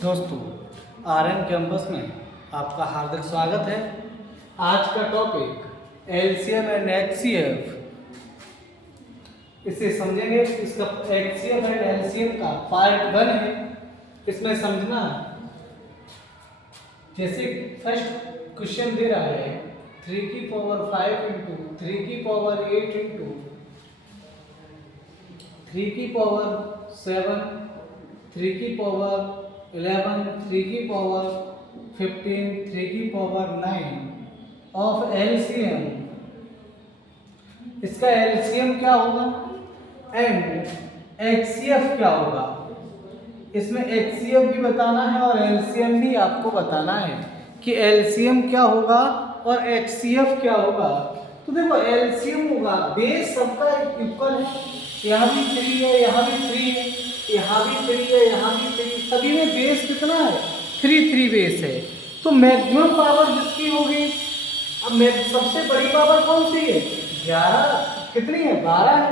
दोस्तों, RN campus में आपका हार्दिक स्वागत है। आज का टॉपिक एलसीएम एंड एचसीएफ, इसे समझेंगे। इसका एचसीएफ एंड एलसीएम का पार्ट 1 है, इसमें समझना। जैसे फर्स्ट क्वेश्चन दे रहा है 3 की पावर 5 इंटू 3 की पावर 8 इंटू 3 की पावर 7, 3 की पावर 11, 3 की पावर 15, 3 की पावर 9 ऑफ एलसीएम। इसका एलसीएम क्या होगा एंड एचसीएफ क्या होगा। इसमें एचसीएफ भी बताना है और एलसीएम भी आपको बताना है कि एलसीएम क्या होगा और एचसीएफ क्या होगा। तो देखो, एलसीएम होगा, बेस सबका इक्वल है, यहाँ भी 3 है, यहाँ भी 3 है, यहाँ भी 3 है, यहाँ भी 3, सभी में बेस कितना है 3 बेस है। तो मैक्सिमम पावर जिसकी होगी, अब सबसे बड़ी पावर कौन सी है 11, कितनी है 12 है।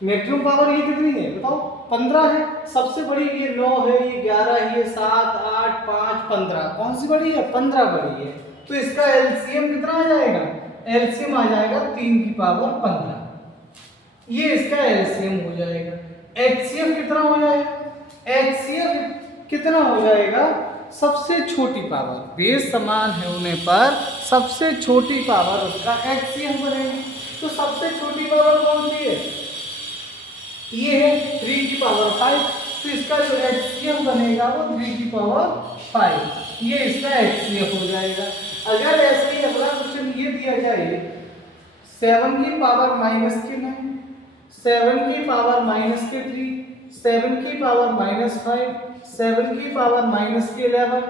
मैक्सिमम पावर ये कितनी है बताओ 15 है। सबसे बड़ी ये 9 है, ये 11 है, ये 7, 8, 5, 15, कौन सी बड़ी है 15 बड़ी है। तो इसका एलसीएम कितना आ जाएगा, एलसीएम आ जाएगा 3 की पावर 15, ये इसका एलसीएम हो जाएगा। एचसीएफ कितना हो जाएगा, एचसीएफ कितना हो जाएगा, सबसे छोटी पावर, बेस समान है होने पर सबसे छोटी पावर उसका एचसीएफ बनेगी। तो सबसे छोटी पावर कौन सी है, ये है 3 की पावर 5, तो इसका जो एचसीएफ बनेगा वो 3 की पावर 5, ये इसका एचसीएफ हो जाएगा। अगर ऐसे ही अगला क्वेश्चन ये दिया जाए 7 की पावर माइनस के 9, 7 की पावर माइनस के 3, 7 की पावर माइनस 5, 7 की पावर माइनस के 11,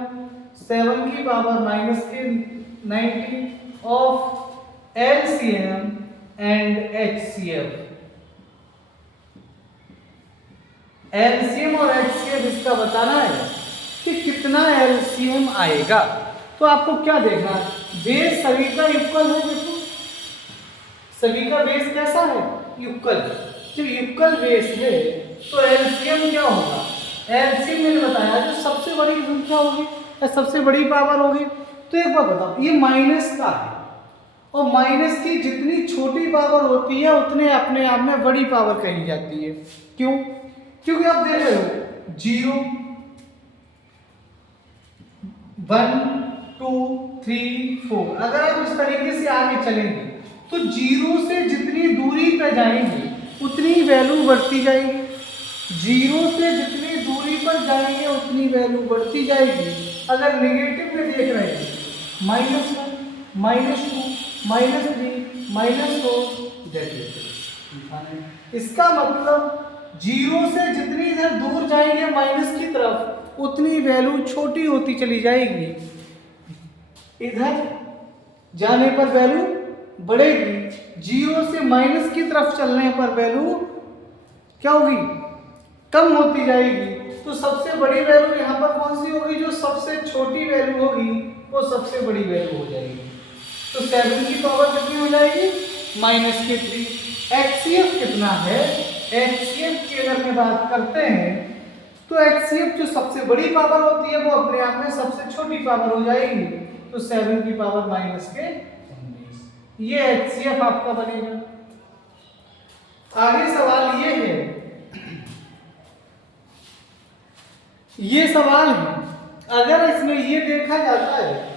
7 की पावर माइनस के 19 of LCM and HCF. LCM और एचसीएफ इसका बताना है कि कितना एलसीएम आएगा। तो आपको क्या देखना है, बेस सभी का इक्वल है। देखो, सभी का बेस कैसा है, इक्वल। जब इक्वल बेस है तो एलसीएम क्या होगा, एलसीएम मैंने बताया जो सबसे बड़ी संख्या होगी या सबसे बड़ी पावर होगी। तो एक बात बताओ, ये माइनस का है और माइनस की जितनी छोटी पावर होती है उतने अपने आप में बड़ी पावर कही जाती है। क्यों, क्योंकि आप देख रहे हो 0, 1, 2, 3, 4, अगर आप इस तरीके से आगे चलेंगे तो 0 से जितनी दूरी पर जाएंगे उतनी वैल्यू बढ़ती जाएगी। 0 से जितनी दूरी पर जाएंगे उतनी वैल्यू बढ़ती जाएगी। अगर नेगेटिव में देख रहे हैं -1, -2, -3, -4, इसका मतलब 0 से जितनी इधर दूर जाएंगे माइनस की तरफ उतनी वैल्यू छोटी होती चली जाएगी, इधर जाने पर वैल्यू बढ़ेगी। 0 से माइनस की तरफ चलने पर वैल्यू क्या होगी, कम होती जाएगी। तो सबसे बड़ी वैल्यू यहाँ पर कौन सी होगी, जो सबसे छोटी वैल्यू होगी वो सबसे बड़ी वैल्यू हो जाएगी। तो 7 की पावर कितनी हो जाएगी -3। एचसीएफ कितना है, एचसीएफ की अगर मैं बात करते हैं तो एचसीएफ जो सबसे बड़ी पावर होती है वो अपने आप में सबसे छोटी पावर हो जाएगी। तो 7 की पावर -19, ये एचसीएफ आपका बनेगा। आगे सवाल ये है, ये सवाल है, अगर इसमें ये देखा जाता है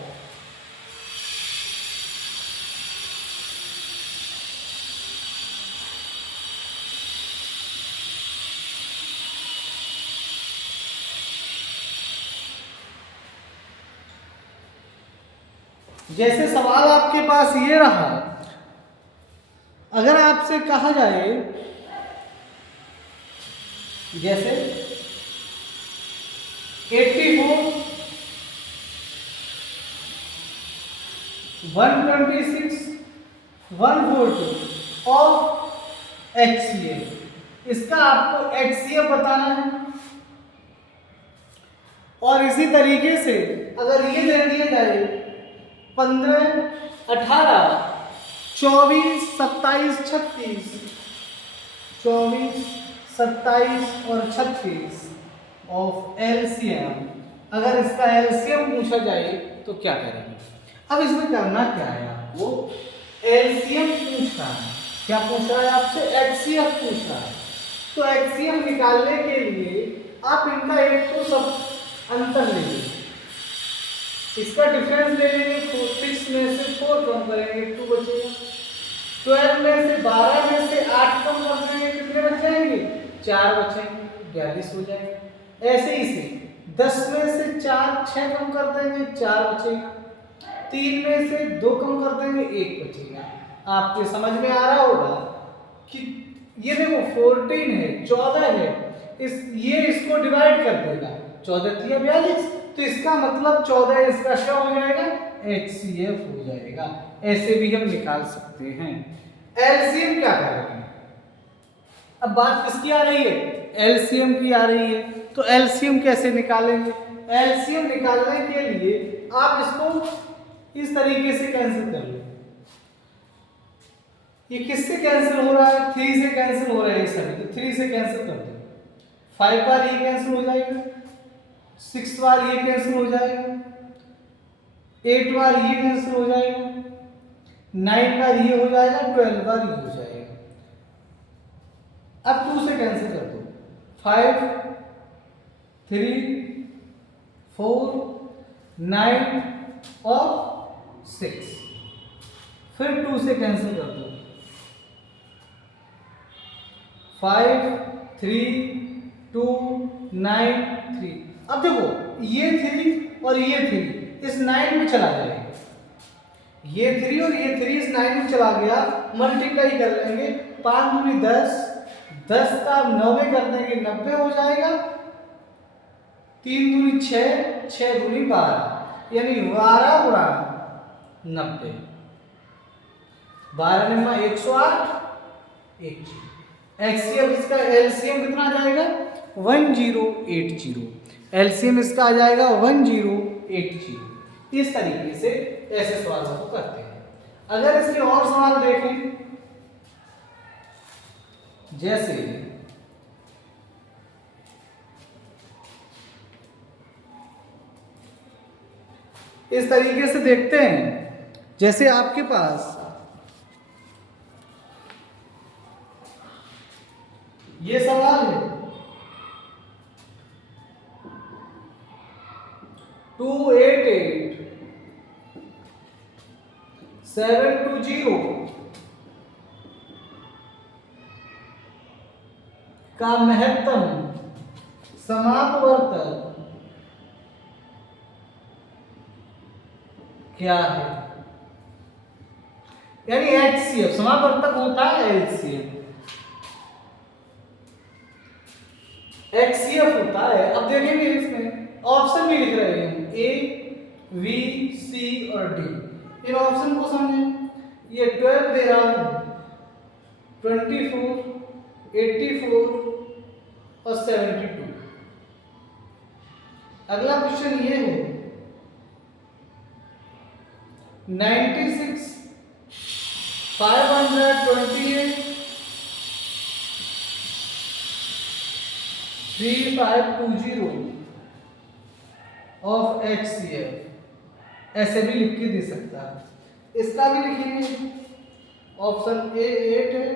जैसे सवाल आपके पास ये रहा, अगर आपसे कहा जाए जैसे 84, 126, 142 ऑफ एचसीएफ, इसका आपको एचसीएफ बताना है। और इसी तरीके से अगर ये दे दिया जाए 15, 18, 24, 27, 36, 24, 27 और 36, ऑफ एलसीएम, अगर इसका एलसीएम पूछा जाए तो क्या करेंगे? अब इसमें करना क्या है आपको, एलसीएम पूछ रहा है, क्या पूछ रहा है आपसे? एचसीएफ पूछ रहा है। तो एचसीएफ निकालने के लिए आप इनका एक तो सब अंतर ले लीजिए, इसका डिफरेंस ले लेंगे, 6 में से 4 कम करेंगे 2 बचेगा, 12 में से 12 में से 8 कम कर देंगे, कितने बच जाएंगे? 4 बचेंगे, 42 हो जाएगा। ऐसे ही से 10 में से 6 कम कर देंगे, 4 बचेगा, 3 में से 2 कम कर देंगे, 1 बचेगा। आपके समझ में आ रहा होगा कि ये देखो 14 है, 14 है, ये इसको डिवाइड कर देगा, 14 3 42, तो इसका मतलब 14 इसका क्या हो जाएगा? HCF हो जाएगा। ऐसे भी हम निकाल सकते हैं। एलसीएम क्या करेंगे? अब बात किसकी आ रही है? एलसीएम की आ रही है। तो एलसीएम कैसे निकालेंगे? एलसीएम निकालने के लिए आप इसको इस तरीके से कैंसिल कर लो। ये किससे कैंसिल हो रहा है? 3 से कैंसिल हो रहा है ये सभी, तो 3 से कैंसिल कर दो। 5 बार ये कैंसिल हो जाएगा, 6 बार ये कैंसिल हो जाएगा, 8 बार ये कैंसिल हो जाएगा, 9 बार ये हो जाएगा, 12 बार ये हो जाएगा। अब 2 से कैंसिल कर दो, 5 3 4 9 और 6, फिर 2 से कैंसिल कर दो, 5 3 2 9 3। अब देखो ये 3 और ये 3 इस 9 में चला जाएगा, ये 3 और ये 3 इस 9 में चला गया, मल्टीप्लाई कर लेंगे, 5 दूनी 10, 10 का 9 में कर देंगे 90 हो जाएगा, 3 दूनी 6, 6 दूनी 12, यानी 12 गुणा 90, 12 में 108, 1 एक्सीएम इसका एलसीएम कितना आ जाएगा? 1080। एलसीएम इसका आ जाएगा 1080। इस तरीके से ऐसे सवालों को करते हैं। अगर इसके और सवाल देखें, जैसे इस तरीके से देखते हैं, जैसे आपके पास ये सवाल है 288 720 का महत्तम समापवर्तक क्या है? यानी एचसीएफ समापवर्तक होता है एलसीएम, एक्सीएफ होता है। अब देखेंगे इसमें ऑप्शन भी लिख रहे हैं ए, बी, सी और डी। इन ऑप्शन को समझें, ये 12 दे रहा हूं, 24, 84 और 72। अगला क्वेश्चन ये है 96 528 3520 ऑफ HCF, ऐसे भी लिख के दे सकता है। इसका भी लिखेंगे, ऑप्शन ए 8 है,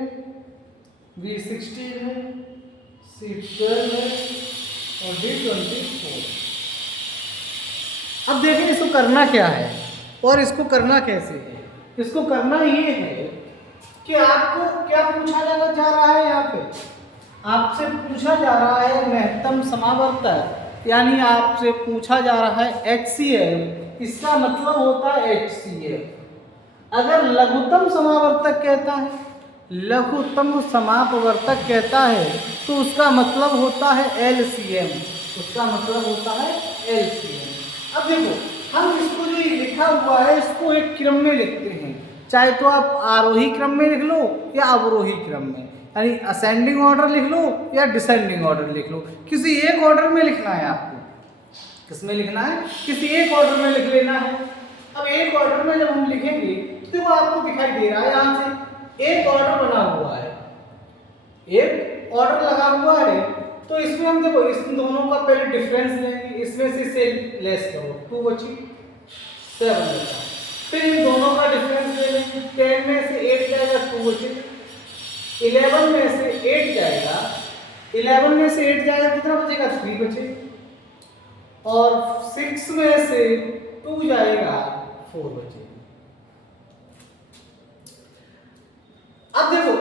बी 16 है, सी 12 है और डी 24। अब देखें इसको करना क्या है और इसको करना कैसे है। इसको करना ये है कि आपको क्या पूछा जा रहा है, यहाँ पे आपसे पूछा जा रहा है महत्तम समावर्तक, यानी आपसे पूछा जा रहा है HCF, इसका मतलब होता है HCF। अगर लघुत्तम समावर्तक कहता है, लघुत्तम समापवर्तक कहता है, तो उसका मतलब होता है LCM, उसका मतलब होता है LCM। अब देखो हम इसको जो लिखा हुआ है इसको एक क्रम में लिखते हैं, चाहे तो आप आरोही क्रम में लिख लो या अवरोही क्रम में, यानी असेंडिंग ऑर्डर लिख लो या डिसेंडिंग ऑर्डर लिख लो, किसी एक ऑर्डर में लिखना है आपको। किसमें लिखना है? किसी एक ऑर्डर में लिख लेना है। अब एक ऑर्डर में जब हम लिखेंगे तो वो आपको दिखाई दे रहा है, यहाँ से एक ऑर्डर बना हुआ है, एक ऑर्डर लगा हुआ है, तो इसमें हम देखो इन दोनों का पहले डिफरेंस लेंगे, इसमें से इसे लेस करो, 2 बची 7 बचा। फिर इन दोनों का डिफरेंस ले लेंगे, 10 में से 8 जाएगा 2 बचेगा, 11 में से 8 जाएगा, 11 में से 8 जाएगा कितना बचेगा 3 बचेगा, और 6 में से 2 जाएगा 4 बचेगा। अब देखो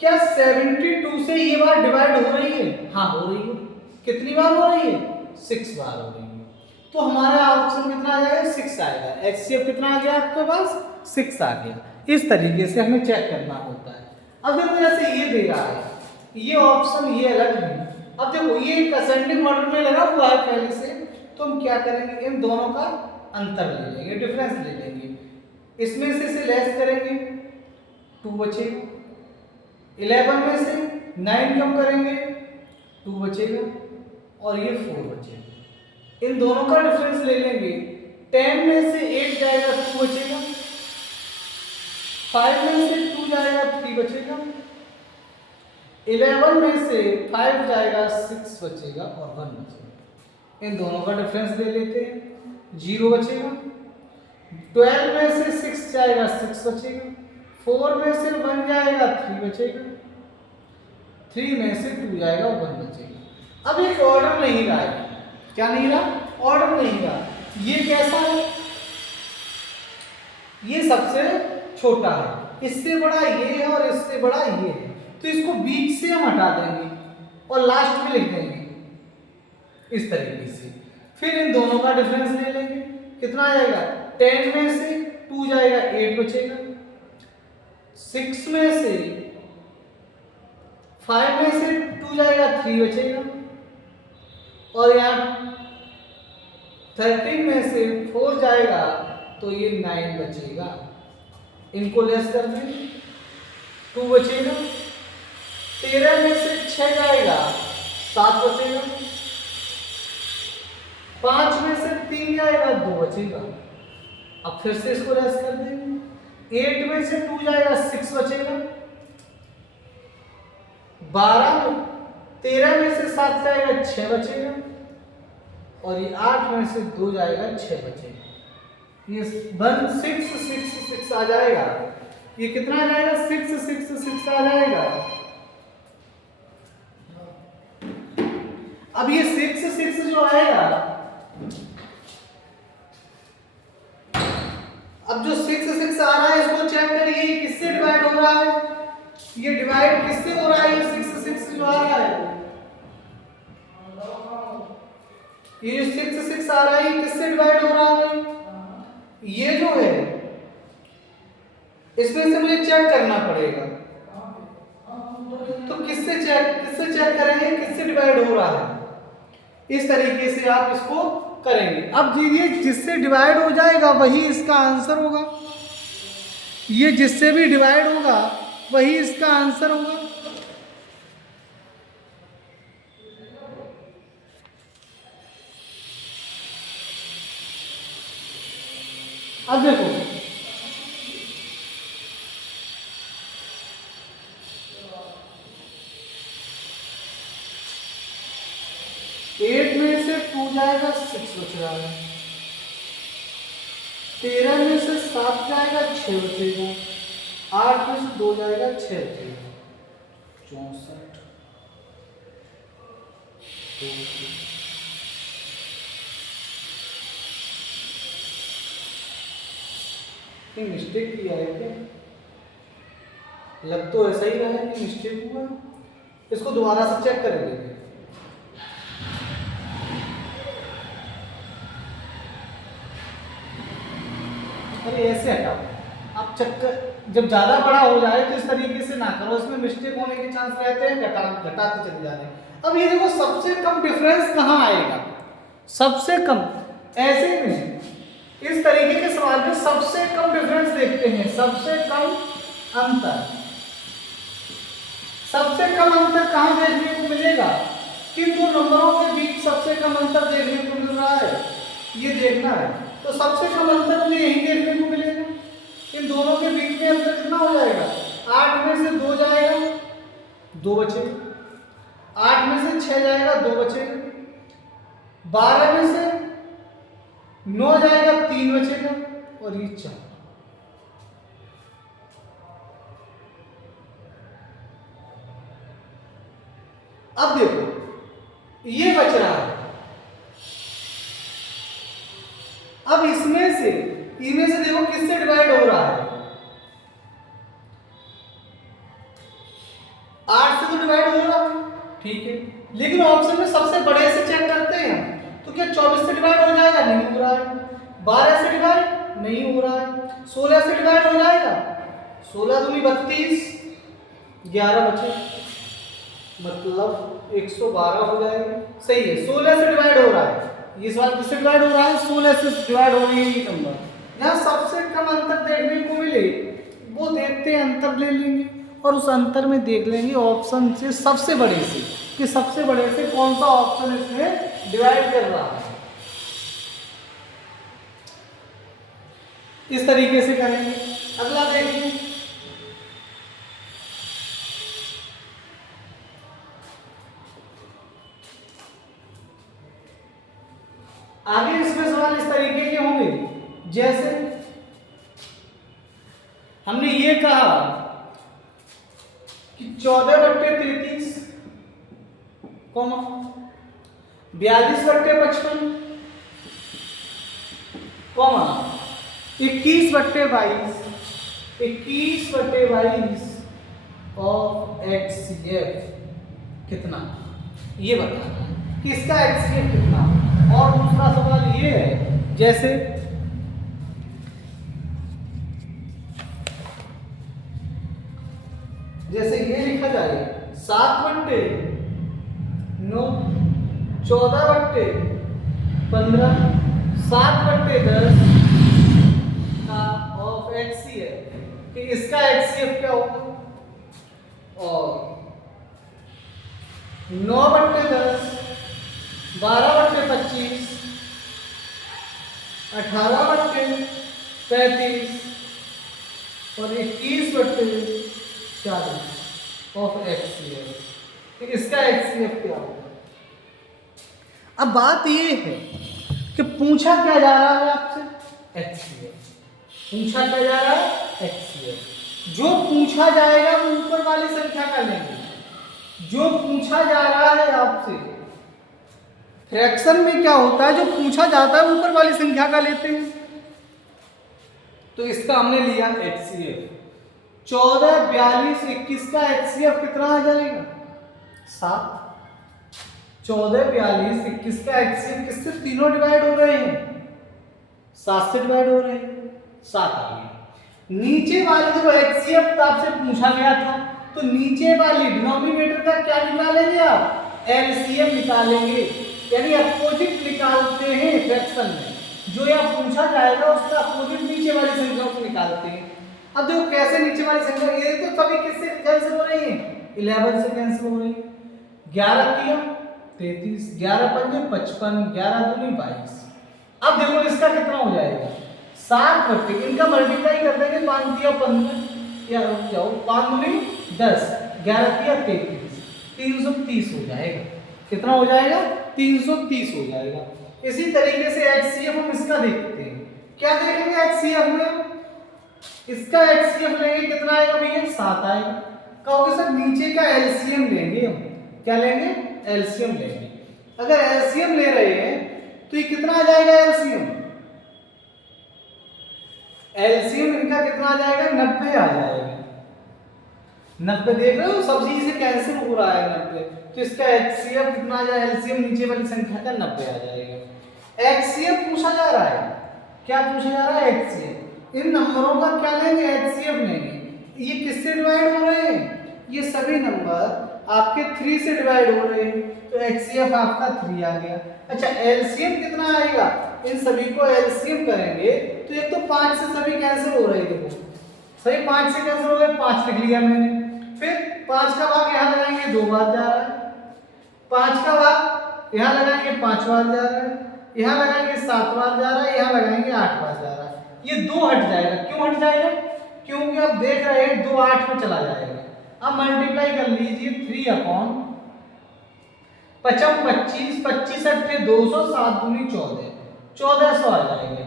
क्या 72 से ये बार डिवाइड हो रही है? हाँ हो रही है। कितनी बार हो रही है? 6 बार हो रही है। तो हमारा ऑप्शन कितना आ जाएगा? 6 आएगा। HCF कितना आ गया आपके पास? 6 आ गया। इस तरीके से हमें चेक करना होता है। अब देखो जैसे ये दे रहा है, ये ऑप्शन ये अलग है। अब देखो ये एक असेंडिंग ऑर्डर में लगा हुआ है पहले से, तो हम क्या करेंगे, इन दोनों का अंतर ले लेंगे, डिफरेंस ले लेंगे, इसमें से इसे लेस करेंगे 2 बचेगा, 11 में से 9 कम करेंगे 2 बचेगा, और ये 4 बचेगा। इन दोनों का डिफरेंस ले लेंगे, 10 में से 8 जाएगा 2 बचेगा, 5 में से 2 जाएगा 3 बचेगा, 11 में से 5 जाएगा 6 बचेगा, और 1 बचेगा। इन दोनों का डिफरेंस ले लेते हैं, 0 बचेगा, 12 में से 6 जाएगा 6 बचेगा, 4 में से 1 जाएगा 3 बचेगा, 3 में से 2 जाएगा 1 बचेगा। अब एक ऑर्डर नहीं रहा है, क्या नहीं रहा? ऑर्डर नहीं रहा। ये कैसा है? ये सबसे छोटा है, इससे बड़ा ये है और इससे बड़ा ये है, तो इसको बीच से हम हटा देंगे और लास्ट में लिख देंगे इस तरीके से। फिर इन दोनों का डिफरेंस ले लेंगे, कितना आ जाएगा? 10 में से 2 जाएगा 8 बचेगा, 6 में से 5 में से 2 जाएगा 3 बचेगा, और यहाँ 13 में से 4 जाएगा तो ये 9 बचेगा। इनको लेस कर दें, 2 बचेगा, 13 में से 6 जाएगा 7 बचेगा, 5 में से 3 जाएगा 2 बचेगा। अब फिर से इसको लेस कर देंगे, 8 में से 2 जाएगा 6 बचेगा, 13 में से 7 जाएगा 6 बचेगा, और ये 8 में से 2 जाएगा 6 बचेगा। ये 1 6 6 6 आ जाएगा। ये कितना आ जाएगा? 6 6 6 आ जाएगा। अब ये 6 6 जो आएगा, अब जो 6 6 आ रहा है इसको चेक करिए किससे डिवाइड हो रहा है। ये डिवाइड किससे हो रहा है? ये 6 6 जो आ रहा है, ये 6 6 आ रहा है, किससे डिवाइड हो रहा है? ये जो है इसमें से मुझे चेक करना पड़ेगा, तो किससे चेक करेंगे किससे डिवाइड हो रहा है? इस तरीके से आप इसको करेंगे। अब ये जिससे डिवाइड हो जाएगा वही इसका आंसर होगा, ये जिससे भी डिवाइड होगा वही इसका आंसर होगा। अब देखो एट में से 2 जाएगा 6 बच रहा है, 13 में से 7 जाएगा 6 बचेगा, 8 में से 2 जाएगा 6 बचेगा, 64 मिस्टेक किया है क्या? लग तो ऐसा ही रहा है कि मिस्टेक हुआ। इसको दोबारा से चेक करेंगे। अरे ऐसे हटाओ। अब चक्कर जब ज्यादा बड़ा हो जाए तो इस तरीके से ना करो, इसमें मिस्टेक होने के चांस रहते हैं, घटाते चले जा रहे हैं। अब ये देखो सबसे कम डिफरेंस कहाँ आएगा? सबसे कम ऐसे में इस तरीके के सवाल में सबसे कम डिफरेंस देखते हैं, सबसे कम अंतर। सबसे कम अंतर कहाँ देखने को मिलेगा? किन दो नंबरों के बीच सबसे कम अंतर देखने को मिल रहा है, ये देखना है। तो सबसे कम अंतर मुझे यही देखने को मिलेगा। इन दोनों के बीच में अंतर कितना हो जाएगा? 8 में से 2 जाएगा, 2 बचेगा। 8 में से 6 जाएगा, 2 बचेगा। 12 में से 9 जाएगा, 3 बचेगा, और ये 4। अब देखो ये बच रहा है। अब इसमें से देखो किससे डिवाइड हो रहा है? 8 से तो डिवाइड हो रहा है, ठीक है, लेकिन ऑप्शन में सबसे बड़े से चेक करते हैं, तो क्या 24 से डिवाइड हो जाएगा? नहीं हो रहा है। 12 से डिवाइड नहीं हो रहा है। 16 से डिवाइड हो जाएगा, 16 दूनी 32, 11 बचे, मतलब 112 हो जाएगा। सही है, 16 से डिवाइड हो रहा है। ये सवाल किससे डिवाइड हो रहा है? 16 से डिवाइड हो रही है ये नंबर। यहाँ सबसे कम अंतर देखने को मिले वो देखते हैं, अंतर ले लेंगे और उस अंतर में देख लेंगे ऑप्शन से सबसे बड़े से कि सबसे बड़े से कौन सा ऑप्शन इसमें डिवाइड कर रहा है। इस तरीके से करेंगे। अगला देखिए, आगे इसमें सवाल इस तरीके के होंगे, जैसे हमने ये कहा कि 14/33 कॉमा 42/55 कॉमा 21/22 ऑफ HCF कितना, ये बताना है कि इसका HCF कितना। और दूसरा सवाल ये है, जैसे ये लिखा जाए 7/9, 14/15, 7/10 का ऑफ HCF कि इसका HCF क्या होगा। और 9/10, 12/25, 18/35 और 21/40 ऑफ HCF कि इसका HCF क्या होगा। अब बात ये है कि पूछा क्या जा रहा है आपसे? HCF पूछा क्या जा रहा है? HCF। जो पूछा जाएगा वो ऊपर वाली संख्या का लेंगे। जो पूछा जा रहा है आपसे, फ्रैक्शन में क्या होता है, जो पूछा जाता है ऊपर वाली संख्या का लेते हैं। तो इसका हमने लिया HCF 14, 42, 21 का HCF कितना आ जाएगा? 7। 14, 42, 21 का HCF किससे तीनों डिवाइड हो रहे हैं? 7 से डिवाइड हो रहे हैं, 7 आ गया। नीचे वाले जो HCF आपसे पूछा गया था, तो नीचे वाली डिनोमिनेटर का क्या निकालेंगे आप? LCM निकालेंगे, यानी अपोजिट निकालते हैं फ्रैक्शन में। जो यहाँ पूछा जाएगा उसका अपोजिट नीचे वाली संख्या को निकालते हैं। अब देखो कैसे नीचे वाली संख्या, ये तो सभी किससे कैंसिल हो रही है? 11 से कैंसिल हो रही है। 11 किया 33, 11 पंजे 55, 11 दूनी 22। अब देखो इसका कितना हो जाएगा? 7/, इनका मल्टीप्लाई कर देंगे, 5 दिया 15, या रुक जाओ, 5 दूनी 10, 11 किया 33, 330 हो जाएगा। कितना हो जाएगा? 330 हो जाएगा। इसी तरीके से HCF हम इसका देखते हैं। क्या देखेंगे HCF में? इसका HCF लेंगे, कितना आएगा भैया? 7 आएगा। कहोगे सर नीचे का LCM लेंगे हम। क्या लेंगे? LCM लेंगे। अगर LCM ले रहे हैं तो ये कितना आ जाएगा LCM? LCM इनका कितना आ जाएगा? 90 आ जाएगा। 90 देख रहे हो, सब चीज से कैंसिल हो रहा है 90, तो इसका HCF कितना आ जाएगा? LCM नीचे वाली संख्या का 90 आ जाएगा। HCF पूछा जा रहा है, क्या पूछा जा रहा है? HCF। इन नंबरों का क्या लेंगे? HCF लेंगे। ये किससे डिवाइड हो रहे हैं? ये सभी नंबर आपके 3 से डिवाइड हो रहे हैं, तो HCF आपका 3 आ गया। अच्छा LCM कितना आएगा? इन सभी को LCM करेंगे तो एक तो 5 से सभी कैंसिल हो रहे हैं, देखो सही 5 से कैंसिल हो गए, 5 लिख लिया मैंने। फिर 5 का भाग यहाँ लगाएंगे, 2 बार जा रहा है। 5 का भाग यहाँ लगाएंगे, 5 बार जा रहा है। यहाँ लगाएंगे 7 बार जा रहा है, यहाँ लगाएंगे 8 बार जा रहा है। ये 2 हट जाएगा। क्यों हट जाएगा? क्योंकि आप देख रहे हैं 2 8 में चला जाएगा। अब मल्टीप्लाई कर लीजिए 3/, पचम 25, 25 अट्ठे 200, 7 दूनी 14, 1400 आ जाएगा।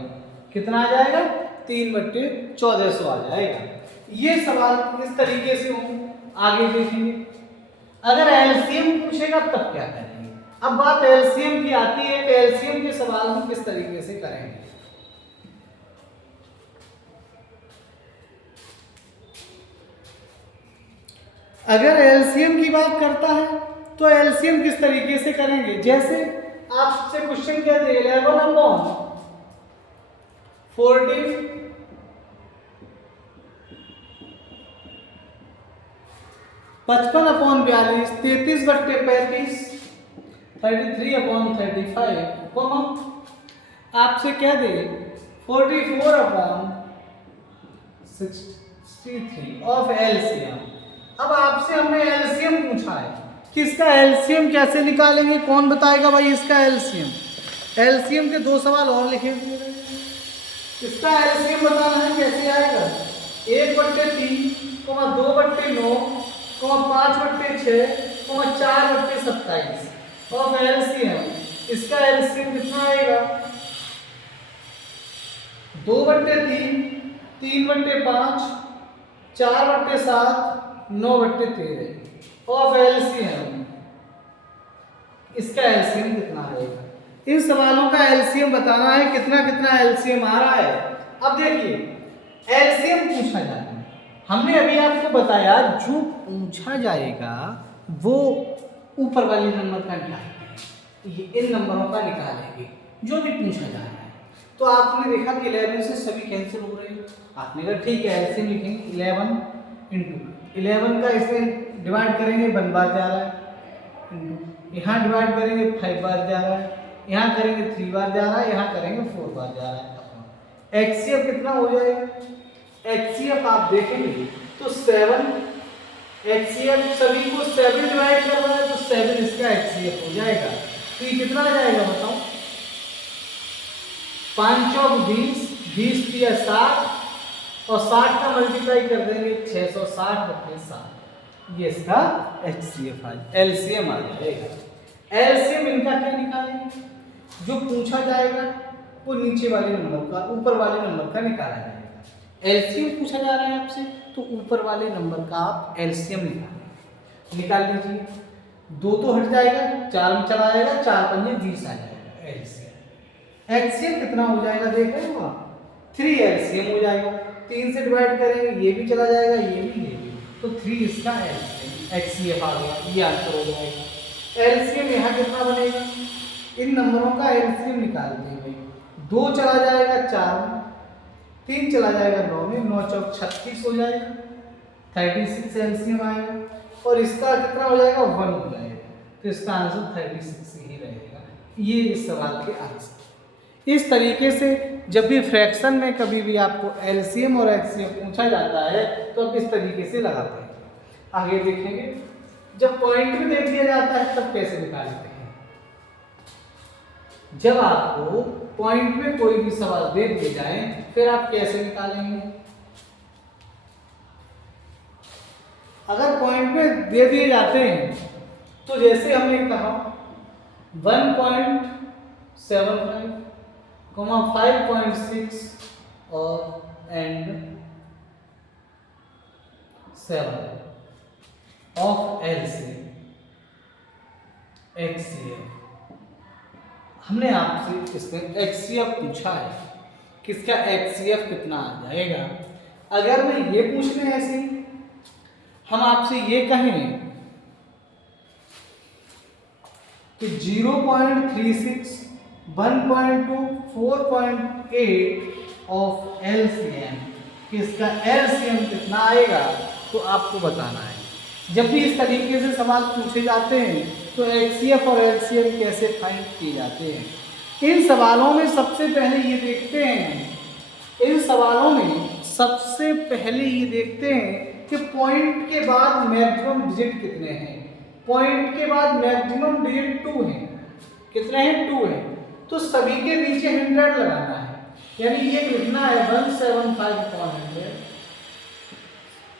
कितना आ जाएगा? 3/1400 आ जाएगा। ये सवाल इस तरीके से हो। आगे देखेंगे, अगर एलसीएम पूछेगा तब क्या करेंगे। अब बात एलसीएम की आती है, तो एलसीएम के सवाल हम किस तरीके से करेंगे। अगर एलसीएम की बात करता है तो एलसीएम किस तरीके से करेंगे। जैसे आपसे क्वेश्चन क्या दे, 11/40, 55/42, 33/35, 33/35, आपसे क्या दे 44/63 ऑफ एलसीएम। अब आपसे हमने एलसीएम पूछा है कि इसका एलसीएम कैसे निकालेंगे, कौन बताएगा भाई इसका एलसीएम। एलसीएम के 2 सवाल और लिखे हुए हैं। इसका एलसीएम बताना है, कैसे आएगा 1/3, 2/9, 5/6, 4/27 ऑफ एलसीएम। इसका एलसीएम कितना आएगा 2/3, 3/5, 4/7, 9/13 ऑफ एलसीएम। इसका एलसीएम कितना आएगा। इन सवालों का एलसीएम बताना है, कितना कितना एलसीएम आ रहा है। अब देखिए एलसीएम पूछा जाता है, हमने अभी आपको बताया जो पूछा जाएगा वो ऊपर वाले नंबर का निकालेंगे, ये इन नंबरों का निकालेंगे जो भी पूछा जा रहा है। तो आपने देखा कि 11 से सभी कैंसिल हो रहे हैं। आपने कहा ठीक है एलसीएम लिखेंगे 11 इंटू 11 का इसमें डिवाइड करेंगे 1 बार जा रहा है, इंटू यहाँ डिवाइड करेंगे 5 बार जा रहा है, यहाँ करेंगे 3 बार जा रहा है, यहाँ करेंगे 4 बार जा रहा है। एचसीएफ कितना हो जाएगा। एचसीएफ आप देखेंगे तो 7, एचसीएफ सभी को 7 डिवाइड कर रहा है तो 7 इसका एचसीएफ हो जाएगा। तो ये कितना आ जाएगा बताओ 5 और 20, 20 दिया 60 और 60 का मल्टीप्लाई कर देंगे 660/7, ये इसका एचसीएफ आ जाएगा, एलसीएम आ जाएगा। एलसीएम इनका क्या निकालेंगे, जो पूछा जाएगा वो नीचे वाले नंबर का ऊपर वाले नंबर का निकाला जाएगा। एलसीएम पूछा जा रहा है आपसे तो ऊपर वाले नंबर का आप एलसीएम निकाल लीजिए। 2 तो हट जाएगा, 4 में चला जाएगा, 4 पंजे 20 आ जाएगा एलसीएम। एचसीएम कितना हो जाएगा देख रहे हो आप 3 एलसीएम हो जाएगा। 3 से डिवाइड करेंगे ये भी चला जाएगा, ये भी तो 3 इसका एलसीएम एचसीएफ आ गया, ये आंसर हो जाएगा। एलसीएम यहाँ कितना बनेगा, इन नंबरों का एलसीएम निकालते हैं। 2 चला जाएगा 4 में, 3 चला जाएगा 9 में, 9 चौक 36 हो जाएगा, 36 एलसीएम आएगा। और इसका कितना हो जाएगा 1 हो जाएगा, तो इसका आंसर 36 ही रहेगा। ये इस सवाल के आंसर। इस तरीके से जब भी फ्रैक्शन में कभी भी आपको एलसीएम और एचसीएफ पूछा जाता है तो आप इस तरीके से लगाते हैं। आगे देखेंगे जब पॉइंट में दे दिया जाता है तब कैसे निकालते हैं। जब आपको पॉइंट में कोई भी सवाल दे दिए जाए फिर आप कैसे निकालेंगे। अगर पॉइंट में दे दिए जाते हैं तो जैसे हमने कहा 1.75, 5.6 और एंड 7 ऑफ एलसीएम एचसीएफ। हमने आपसे इसमें एचसीएफ पूछा है कि इसका एचसीएफ कितना आ जाएगा। अगर मैं ये पूछ लें ऐसे हम आपसे ये कहें कि 0.36, 1.2, 4.8 ऑफ एलसीएम कि इसका एलसीएम कितना आएगा तो आपको बताना है। जब भी इस तरीके से सवाल पूछे जाते हैं तो एचसीएफ और एलसीएम कैसे फाइंड किए जाते हैं। इन सवालों में सबसे पहले ये देखते हैं, इन सवालों में सबसे पहले ये देखते हैं कि पॉइंट के बाद मैक्सिमम डिजिट कितने हैं। पॉइंट के बाद मैक्सिमम डिजिट 2 है, कितने हैं 2 है, तो सभी के नीचे 100 लगाना है, यानी ये लिखना है 175/100,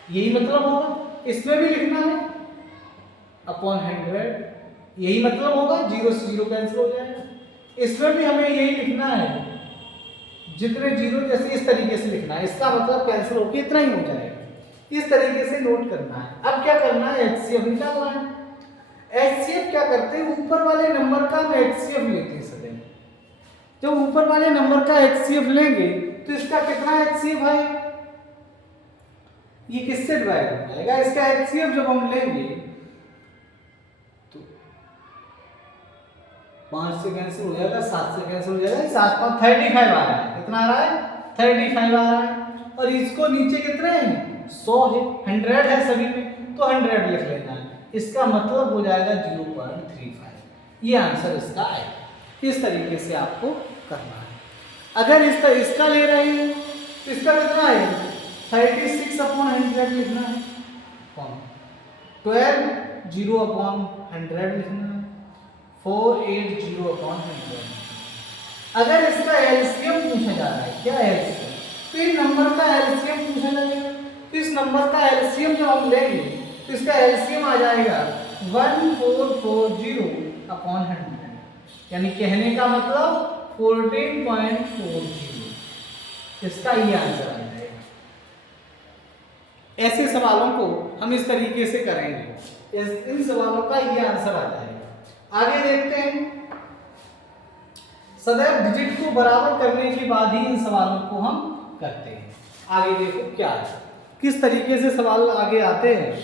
यही मतलब होगा। इसमें भी लिखना है अपॉन 100, यही मतलब होगा, 0 से 0 कैंसिल हो जाएगा। इसमें भी हमें यही लिखना है, जितने जीरो जैसे इस तरीके से लिखना है, इसका मतलब कैंसिल होकर इतना ही हो जाएगा। इस तरीके से नोट करना है। अब क्या करना है, एचसीएफ निकालना है। एचसीएफ क्या करते हैं, ऊपर वाले नंबर का हम एचसीएफ लेते हैं सदैव। जब ऊपर वाले नंबर का एचसीएफ लेंगे तो इसका कितना एचसीएफ आएगा, ये किससे डिवाइड हो जाएगा, इसका एचसीएफ जब हम लेंगे तो 5 से कैंसिल हो जाएगा, 7 से कैंसिल हो जाएगा, 7 5 35 आ रहा है। कितना आ रहा है, 35 आ रहा है। और इसको नीचे कितने हैं, 100 है, 100 है सभी में, तो 100 लिख लेना है। इसका मतलब हो जाएगा 0.35। ये आंसर इसका आएगा। इस तरीके से आपको करना है। अगर इसका ले रहे हैं तो इसका कितना है, 36/100 लिखना है, 12 0/100 लिखना है, 480/100। अगर इसका एलसीएम पूछा जा रहा है, क्या एलसीएम, तो इन नंबर का एलसीएम पूछा जाएगा। तो इस नंबर का एलसीएम जब हम लेंगे तो इसका एलसीएम आ जाएगा 1440/100, यानी कहने का मतलब 14.40। इसका ये आंसर आ जाएगा। ऐसे सवालों को हम इस तरीके से करेंगे, इन सवालों का ये आंसर आ जाएगा। आगे देखते हैं, सदैव डिजिट को बराबर करने के बाद ही इन सवालों को हम करते हैं। आगे देखो क्या है, किस तरीके से सवाल आगे आते हैं।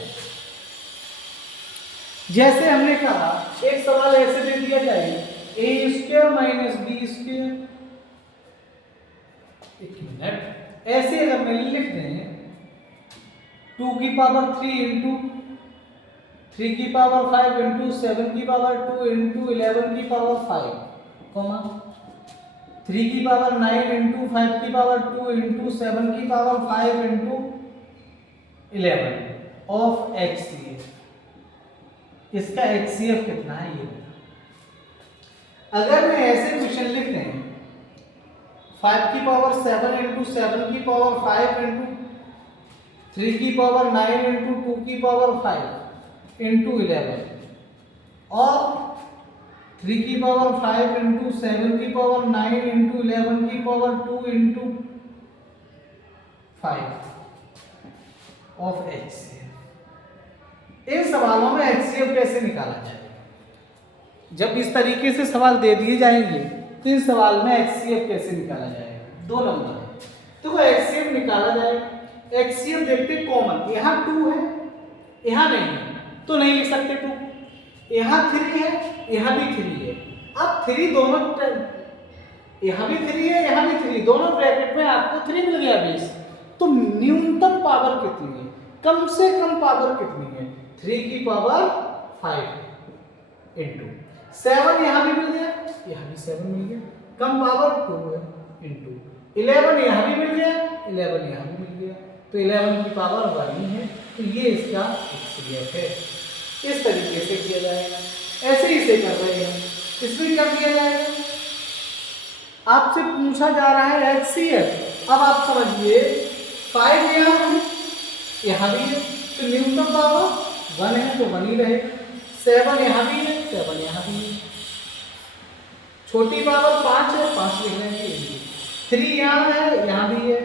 जैसे हमने कहा, एक सवाल ऐसे दे दिया जाए, a² - b², एक मिनट, ऐसे अगर मैं लिख दें 2⁵ into 3⁵ into 7⁵2 into 11⁵5, 3⁵9 into 5⁵2 into 7⁵5 into 11 of HCF। इसका HCF कितना है ये बता। अगर मैं ऐसे क्वेश्चन लिख दें 5⁵7 इंटू 7⁵5 इंटू 3⁵9 इंटू 2⁵5 इंटू 11 और 3⁵5 into 7⁵9 into 11⁵2 into 5 of HCF। इन सवालों में HCF कैसे निकाला जाए। जब इस तरीके से सवाल दे दिए जाएंगे तो इस सवाल में HCF कैसे निकाला जाएगा। 2 नंबर है तो HCF निकाला जाएगा। HCF देखते कॉमन, यहाँ 2 है, यहाँ नहीं है तो नहीं लिख सकते 2, यहाँ 3 है, यहाँ भी 3 है। अब 3 दोनों, यहाँ भी 3 है, यहाँ भी 3, दोनों ब्रैकेट में आपको 3 मिल गया बेस। तो न्यूनतम पावर कितनी है, कम से कम पावर कितनी है, 3⁵5 इंटू 7, यहाँ भी मिल गया, यहाँ भी 7 मिल गया, कम पावर 2 है, इंटू 11 यहाँ भी मिल गया, 11 यहाँ भी मिल गया, तो 11 की पावर 1 ही है। तो ये इसका HCF है। इस तरीके से किया जाएगा। ऐसे ही से कर रहे हैं, इसमें क्या किया जाएगा, आपसे पूछा जा रहा है HCF। अब आप समझिए 5 यहाँ है, यहाँ भी है, तो न्यूनतम पावर 1 है तो 1 ही रहेगा। 7 यहाँ भी है, 7 यहाँ भी है। छोटी पावर 5 है, 5 लिख लेंगे। 3 यहाँ है, यहाँ भी है,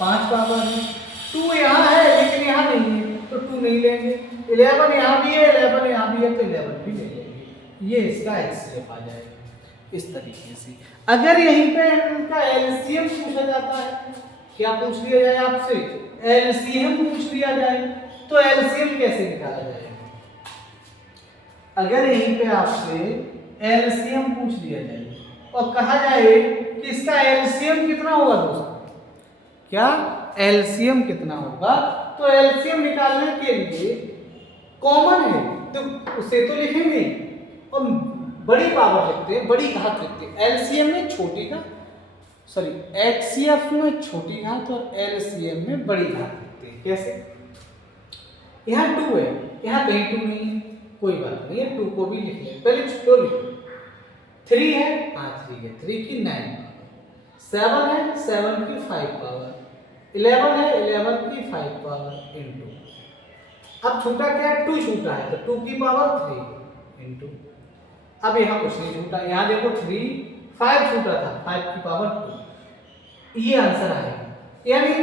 5 पावर है। 2 यहाँ है लेकिन यहाँ नहीं है तो 2 नहीं लेंगे। 11 यहाँ भी है, 11 यहाँ भी है तो 11 भी ले लेंगे। ये इसका HCF आ जाएगा। इस तरीके से अगर यहीं पे इनका LCM पूछा जाता है, क्या पूछ लिया जाए आपसे, LCM पूछ लिया जाए, तो LCM कैसे निकाला जाएगा। अगर यहीं पे आपसे LCM पूछ लिया जाए और कहा जाए कि इसका LCM कितना होगा दोस्तों, क्या LCM कितना होगा, तो LCM निकालने के लिए कॉमन है तो उसे तो लिखेंगे और बड़ी पावर लिखते हैं, बड़ी घात लिखते हैं। LCM में छोटी घात, सॉरी HCF में छोटी घात और LCM में बड़ी घात लिखते हैं। कैसे, यहाँ 2 है, यहाँ कहीं 2 नहीं है, कोई बात नहीं है, 2 को भी लिख लें। पहले छोटो लिखो, 3 है, हाँ 3 है, 3 की 9 पावर, 7 है, 7 की 5 पावर, 11 है, 11 की 5 पावर इंटू, अब छोटा क्या है, 2 छोटा है तो 2 की पावर 3 इंटू, अब यहाँ कुछ नहीं छूटा, यहाँ देखो 3 5 छूटा था, 5 की पावर 2, ये आंसर आएगा। यानी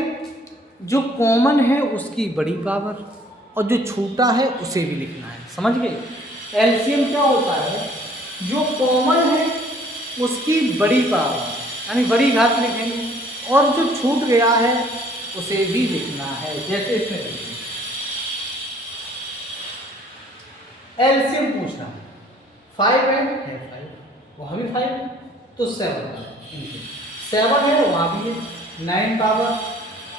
जो कॉमन है उसकी बड़ी पावर और जो छूटा है उसे भी लिखना है, समझ गए। एलसीएम क्या होता है, जो कॉमन है उसकी बड़ी पावर यानी बड़ी घात लिखेंगे, और जो छूट गया है उसे भी लिखना है, जैसे इसमें लिखेंगे। एलसीएम पूछना है, 5 है 5, वहाँ भी 5, तो 7 है, वहाँ भी है, 9 पावर,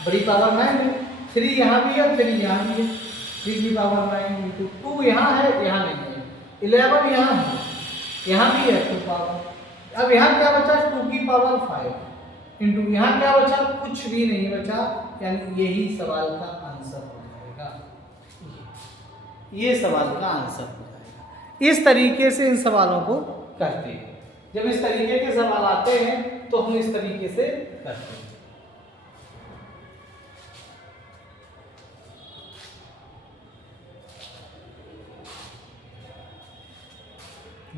बड़ी पावर 9 है, 3 यहाँ भी है, 3 यहाँ भी है, 3 की पावर 9 इंटू 2 यहाँ है, यहाँ नहीं है, 11 यहाँ है, यहाँ भी है 2 पावर। अब यहाँ क्या बचा, 2 की पावर 5 इंटू यहाँ क्या बचा, कुछ भी नहीं बचा, यानी यही सवाल का आंसर हो जाएगा, ये सवाल का आंसर हो जाएगा। इस तरीके से इन सवालों को करते हैं। जब इस तरीके के सवाल आते हैं तो हम इस तरीके से करते हैं।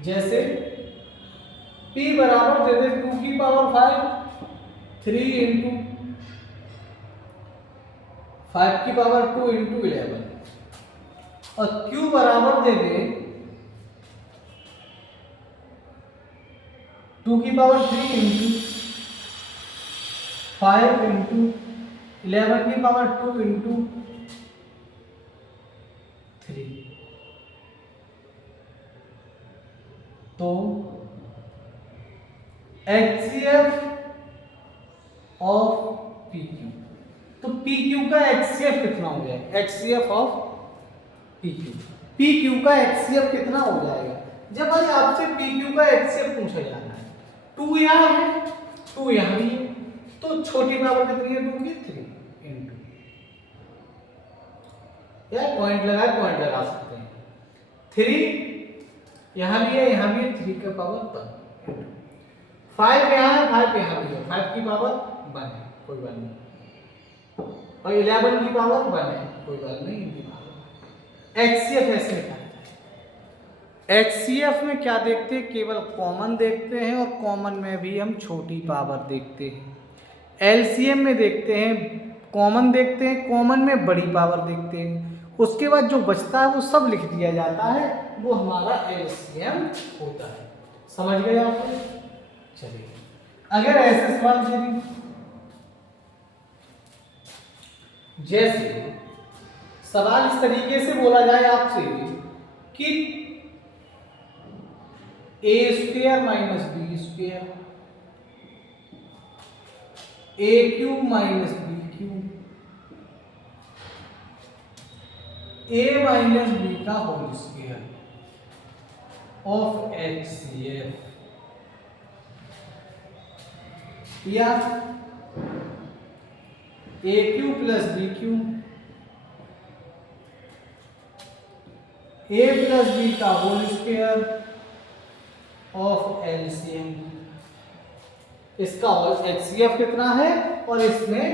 जैसे P बराबर दे दे 2 की पावर 5, 3 इंटू 5 की पावर 2 इंटू 11, और Q बराबर दे दे 2 की पावर 3 इंटू 5 इंटू 11 की पावर 2 इंटू 3, तो HCF ऑफ PQ, तो PQ का HCF कितना हो जाएगा, HCF ऑफ PQ का HCF कितना हो जाएगा। जब भाई आपसे PQ का HCF पूछा जाना है, 2 यहाँ है 2 यहाँ भी है, तो छोटी पावर कितनी है 2 की 3 इंटू, या पॉइंट लगा सकते हैं, 3 यहाँ भी है यहाँ भी है, 3 का पावर 1, 5 यहाँ है 5 यहाँ भी है, 5 की पावर 1 है, कोई बात नहीं, और 11 की पावर 1 है, कोई बात नहीं, इनकी पावर। HCF ऐसे लिखा है, HCF में क्या देखते हैं, केवल कॉमन देखते हैं, और कॉमन में भी हम छोटी पावर देखते हैं। LCM में देखते हैं कॉमन देखते हैं, कॉमन में बड़ी पावर देखते हैं, उसके बाद जो बचता है वो सब लिख दिया जाता है, वो हमारा LCM होता है। समझ गए आप? चलिए, अगर ऐसे सवाल दे दें जैसे सवाल इस तरीके से बोला जाए आपसे कि a² minus b² a³ minus b³ a minus b का होल स्क्वायर ऑफ HCF, या a³ plus b³ a plus b का होल स्क्वायर ऑफ LCM, इसका HCF कितना है और इसमें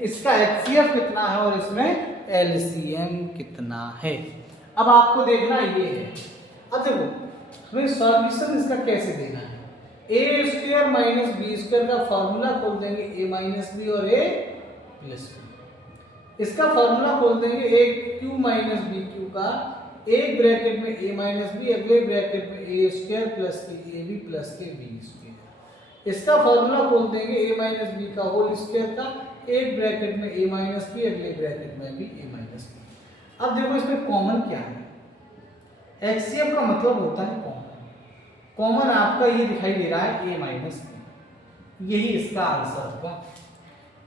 इसका HCF कितना है और इसमें LCM कितना है। अब आपको देखना ये है, अब देखो हमें सॉल्यूशन इसका कैसे देना है। a² माइनस b² का फॉर्मूला खोल देंगे, a माइनस बी और a प्लस बी। इसका फॉर्मूला खोल देंगे a³ माइनस b³ का, एक ब्रैकेट में a माइनस बी, अगले ब्रैकेट में a² प्लस के ab प्लस के b²। इसका फॉर्मूला खोल देंगे a माइनस बी का होल स्क्वायर का, एक ब्रैकेट में a माइनस बी, अगले ब्रैकेट में भी a माइनस बी। अब देखो इसमें कॉमन क्या है, HCF का मतलब होता है कॉमन। कॉमन आपका ये दिखाई दे रहा है a माइनस बी, यही इसका आंसर होगा,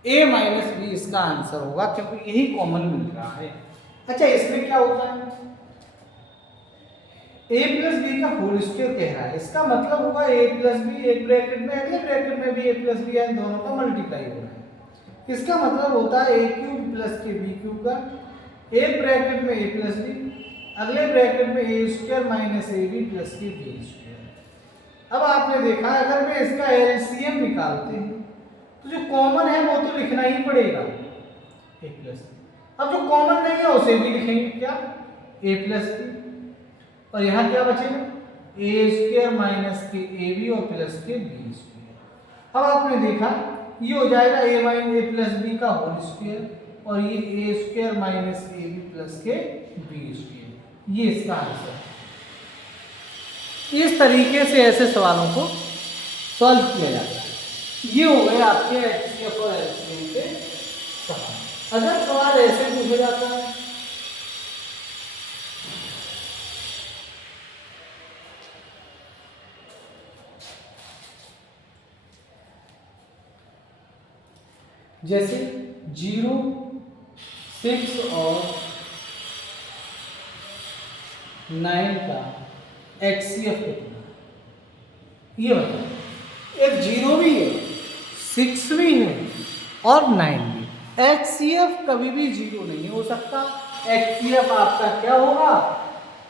a माइनस बी इसका आंसर होगा, क्योंकि यही कॉमन मिल रहा है। अच्छा, इसमें क्या होता है, a प्लस बी का होल स्क्वायर कह रहा है, इसका मतलब होगा a प्लस बी, एक ब्रैकेट में अगले ब्रैकेट में भी a प्लस बी, यानी दोनों का मल्टीप्लाई हो रहा है। इसका मतलब होता है a³ प्लस के b³ का, एक ब्रैकेट में a प्लस बी, अगले ब्रैकेट में a² माइनस ab प्लस के b²। अब आपने देखा अगर मैं इसका LCM निकालते हैं तो जो कॉमन है वो तो लिखना ही पड़ेगा a प्लस बी। अब जो कॉमन नहीं है उसे भी लिखेंगे क्या, a प्लस बी, और यहाँ क्या बचेगा, ए square minus k a b और प्लस के बी स्क्वायर। अब आपने देखा ये हो जाएगा a minus a plus b का होल स्क्वायर और ये a square minus a b plus k b square, ये इसका आंसर है। इस तरीके से ऐसे सवालों को सॉल्व किया जाता है। ये हो गए आपके एचसीएफ और एलसीएम के सवाल। अगर सवाल ऐसे पूछा जाता है जैसे 0, 6 और 9 का एचसीएफ कितना है, ये बताओ। एक 0 भी है, 6 भी है और 9 भी। एचसीएफ कभी भी 0 नहीं हो सकता। एचसीएफ आपका क्या होगा,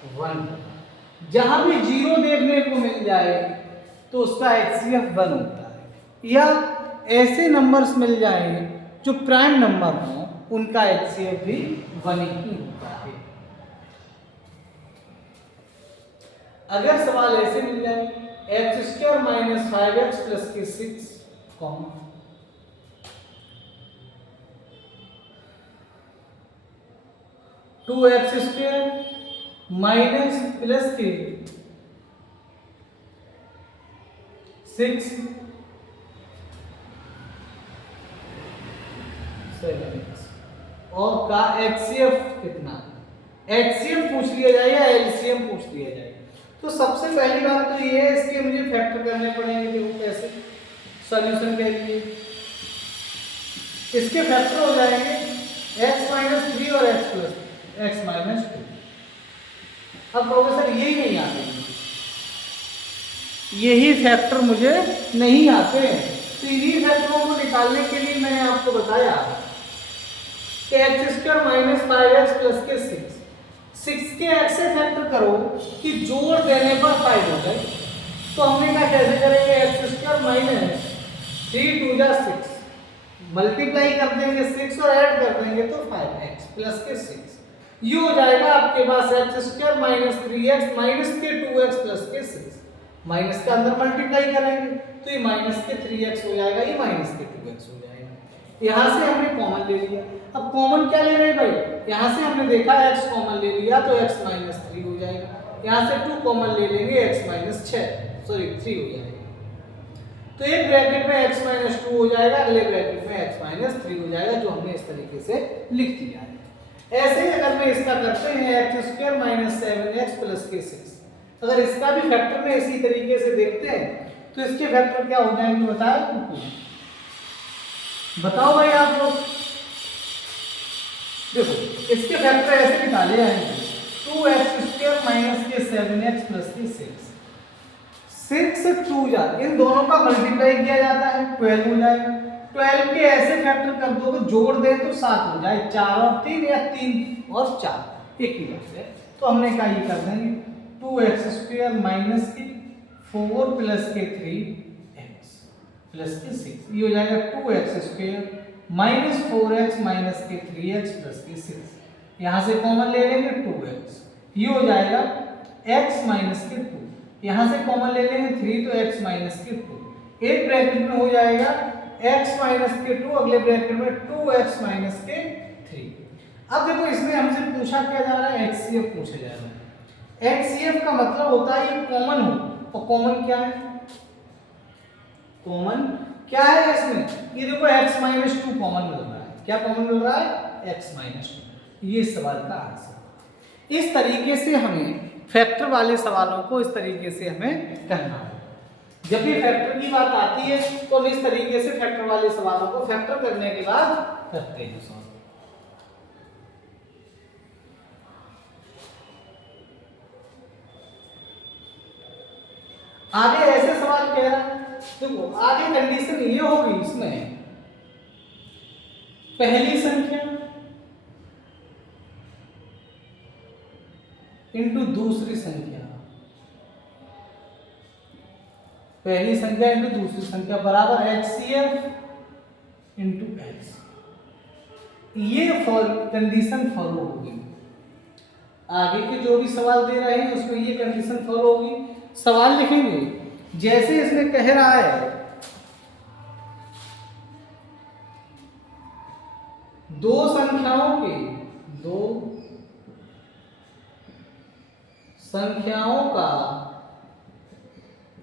1 होगा। जहां भी 0 देखने को मिल जाए तो उसका एचसीएफ 1 होता है, या ऐसे नंबर्स मिल जाए जो प्राइम नंबर हों, उनका एचसीएफ भी 1 ही होता है। अगर सवाल ऐसे मिल जाए x square minus 5x plus के 6 comma 2x square minus plus के 6 7x और का एचसीएफ कितना, एचसीएफ पूछ लिया जाए या एलसीएम पूछ लिया जाए। तो सबसे पहली बात तो ये है, इसके मुझे फैक्टर करने पड़ेंगे। देखो कैसे सॉल्यूशन के लिए इसके फैक्टर हो जाएंगे x माइनस 3 और x माइनस 2। अब कहोगे सर यही नहीं आते, यही फैक्टर मुझे नहीं आते। तो इन्हीं फैक्टरों को निकालने के लिए मैंने आपको बताया कि x square minus 5x plus के 6 के x से फैक्टर करो कि जोड़ देने पर 5 हो जाए। तो हमने कहा कैसे करेंगे, एक्स स्क्वायर माइनस 3 2 जा 6 मल्टीप्लाई कर देंगे 6 और ऐड कर देंगे तो 5x प्लस के 6। ये हो जाएगा आपके पास x square minus 3x minus k 2x plus के 6। माइनस के अंदर मल्टीप्लाई करेंगे तो ये माइनस के 3x हो जाएगा, ये माइनस के 2x हो जाएगा। यहाँ से हमने कॉमन ले लिया। अब कॉमन क्या ले रहे हैं भाई, यहाँ से हमने देखा x कॉमन ले लिया तो x माइनस 3 हो जाएगा। यहाँ से 2 कॉमन ले लेंगे x माइनस 3 हो जाएगा। तो एक ब्रैकेट में x माइनस 2 हो जाएगा, अगले ब्रैकेट में x माइनस 3 हो जाएगा, जो हमने इस तरीके से लिख दिया है। ऐसे ही अगर मैं इसका करते हैं x square minus 7x plus के 6, अगर इसका भी फैक्टर में इसी तरीके से देखते हैं तो इसके फैक्टर क्या हो जाएंगे बताओ, बताओ भाई आप लोग। देखो इसके फैक्टर ऐसे निकाले जाएंगे 2x स्क्वायर माइनस के 7x प्लस के 6 से 2 जा, इन दोनों का मल्टीप्लाई किया जाता है 12 हो जाएगा। 12 के ऐसे फैक्टर कर दो तो जोड़ दें तो 7 हो जाए, 4 और 3 या 3 और 4 एक ही बात है। तो हमने कहा ये कर देंगे 2x स्क्वायर माइनस के 4 प्लस के 3x प्लस के 6, ये हो जाएगा 2x square minus 4x minus के 3x प्लस के 6। यहाँ से कॉमन ले लेंगे 2x, ये हो जाएगा x माइनस के 2। यहाँ से कॉमन ले लेंगे 3 तो x माइनस के 2। एक ब्रैकेट में हो जाएगा x माइनस के 2, अगले ब्रैकेट में 2x माइनस के 3। अब देखो इसमें हमसे पूछा क्या जा रहा है, एचसीएफ पूछा जा रहा है। एचसीएफ का मतलब होता है ये कॉमन हो, और कॉमन क्या है, कॉमन क्या है इसमें, ये देखो x माइनस 2 कॉमन मिल रहा है। क्या कॉमन मिल रहा है, x माइनस 2। ये सवाल का आंसर। इस तरीके से हमें फैक्टर वाले सवालों को इस तरीके से हमें करना है। जब भी फैक्टर की बात आती है तो हम इस तरीके से फैक्टर वाले सवालों को फैक्टर करने के बाद करते हैं सॉल्व। आगे ऐसे सवाल कह रहा है, देखो आगे कंडीशन ये होगी इसमें, पहली संख्या इंटू दूसरी संख्या, पहली संख्या इंटू दूसरी संख्या बराबर एचसीएफ इंटू एच। ये कंडीशन फॉलो होगी। आगे के जो भी सवाल दे रहे हैं उसमें ये कंडीशन फॉलो होगी। सवाल लिखेंगे जैसे इसमें कह रहा है दो संख्याओं का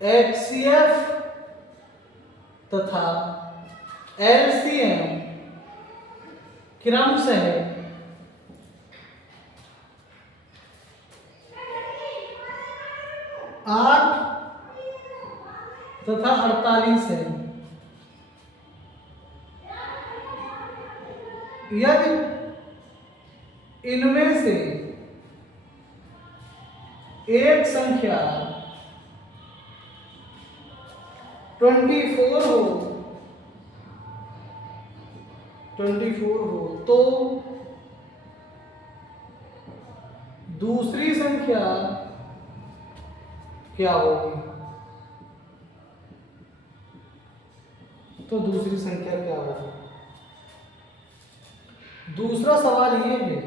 HCF तथा LCM क्रमशः 8 तथा 48 है। यदि इनमें से एक संख्या 24 हो तो दूसरी संख्या क्या होगी? दूसरा सवाल ये है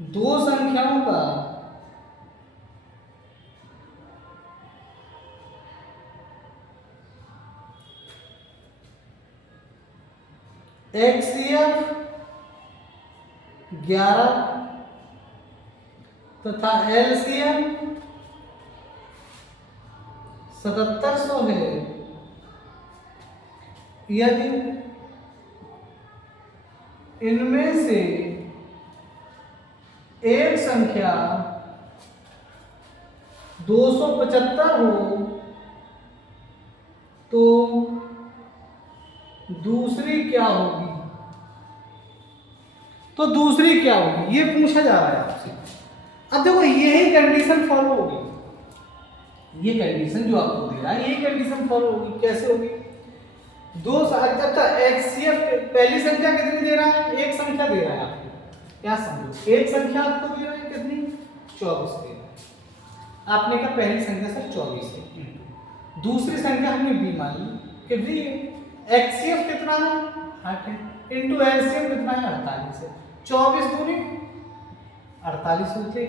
दो संख्याओं का HCF 11 तथा LCM 7700 है। यदि इनमें से एक संख्या 275 हो तो दूसरी क्या होगी? ये पूछा जा रहा है आपसे। अब देखो यही कंडीशन फॉलो होगी, ये कंडीशन जो आपको दे रहा है यही कंडीशन फॉलो होगी। कैसे होगी? जब तक HCF पहली संख्या कितनी दे रहा है? एक संख्या दे रहा है आपको, क्या समझो? एक संख्या आपको दे रहा है कितनी? 24 दे रहा है। आपने कहा पहली संख्या सर 24 है, दूसरी संख्या हमने B मान ली कि B है। HCF कितना है? 8 है, इंटू LCM कितना है? 48 है। 24 दूनी 48 होते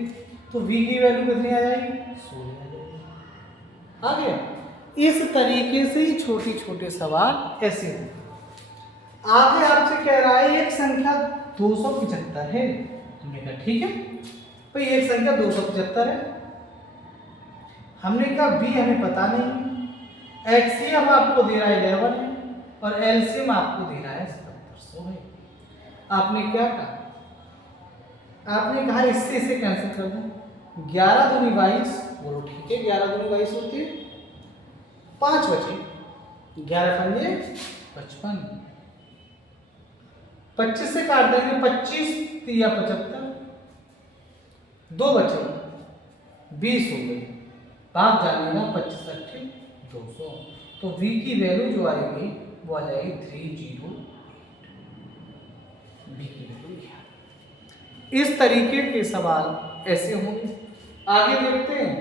तो V की वैल्यू कितनी आ जाएगी? 16 आ जाएगी। आ गया? इस तरीके से ही छोटे छोटे सवाल ऐसे होंगे। आगे आपसे कह रहा है एक संख्या 275 है, हमने कहा ठीक है भाई एक संख्या 275 है। हमने कहा B हमें पता नहीं, HCF आपको दे रहा है 11 है और LCM आपको दे रहा है 7700 है। आपने क्या कहा? आपने कहा इससे इसे कैंसिल कर दो। 11 दूनी 22, बोलो ठीक है 11 दूनी 22 होती है, 5 बचे, 11 पंजे 55, 25 से काट देंगे 25 या 75, 2 बचे 20 हो गए। आप जानिएगा 25 अट्ठे 200, तो V की वैल्यू जो आएगी वो आ जाएगी 308। V की वैल्यू इस तरीके के सवाल ऐसे होंगे। आगे देखते हैं।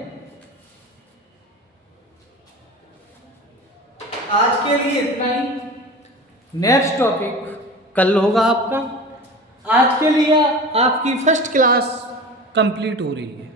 आज के लिए इतना ही, नेक्स्ट टॉपिक कल होगा आपका। आज के लिए आपकी फर्स्ट क्लास कंप्लीट हो रही है।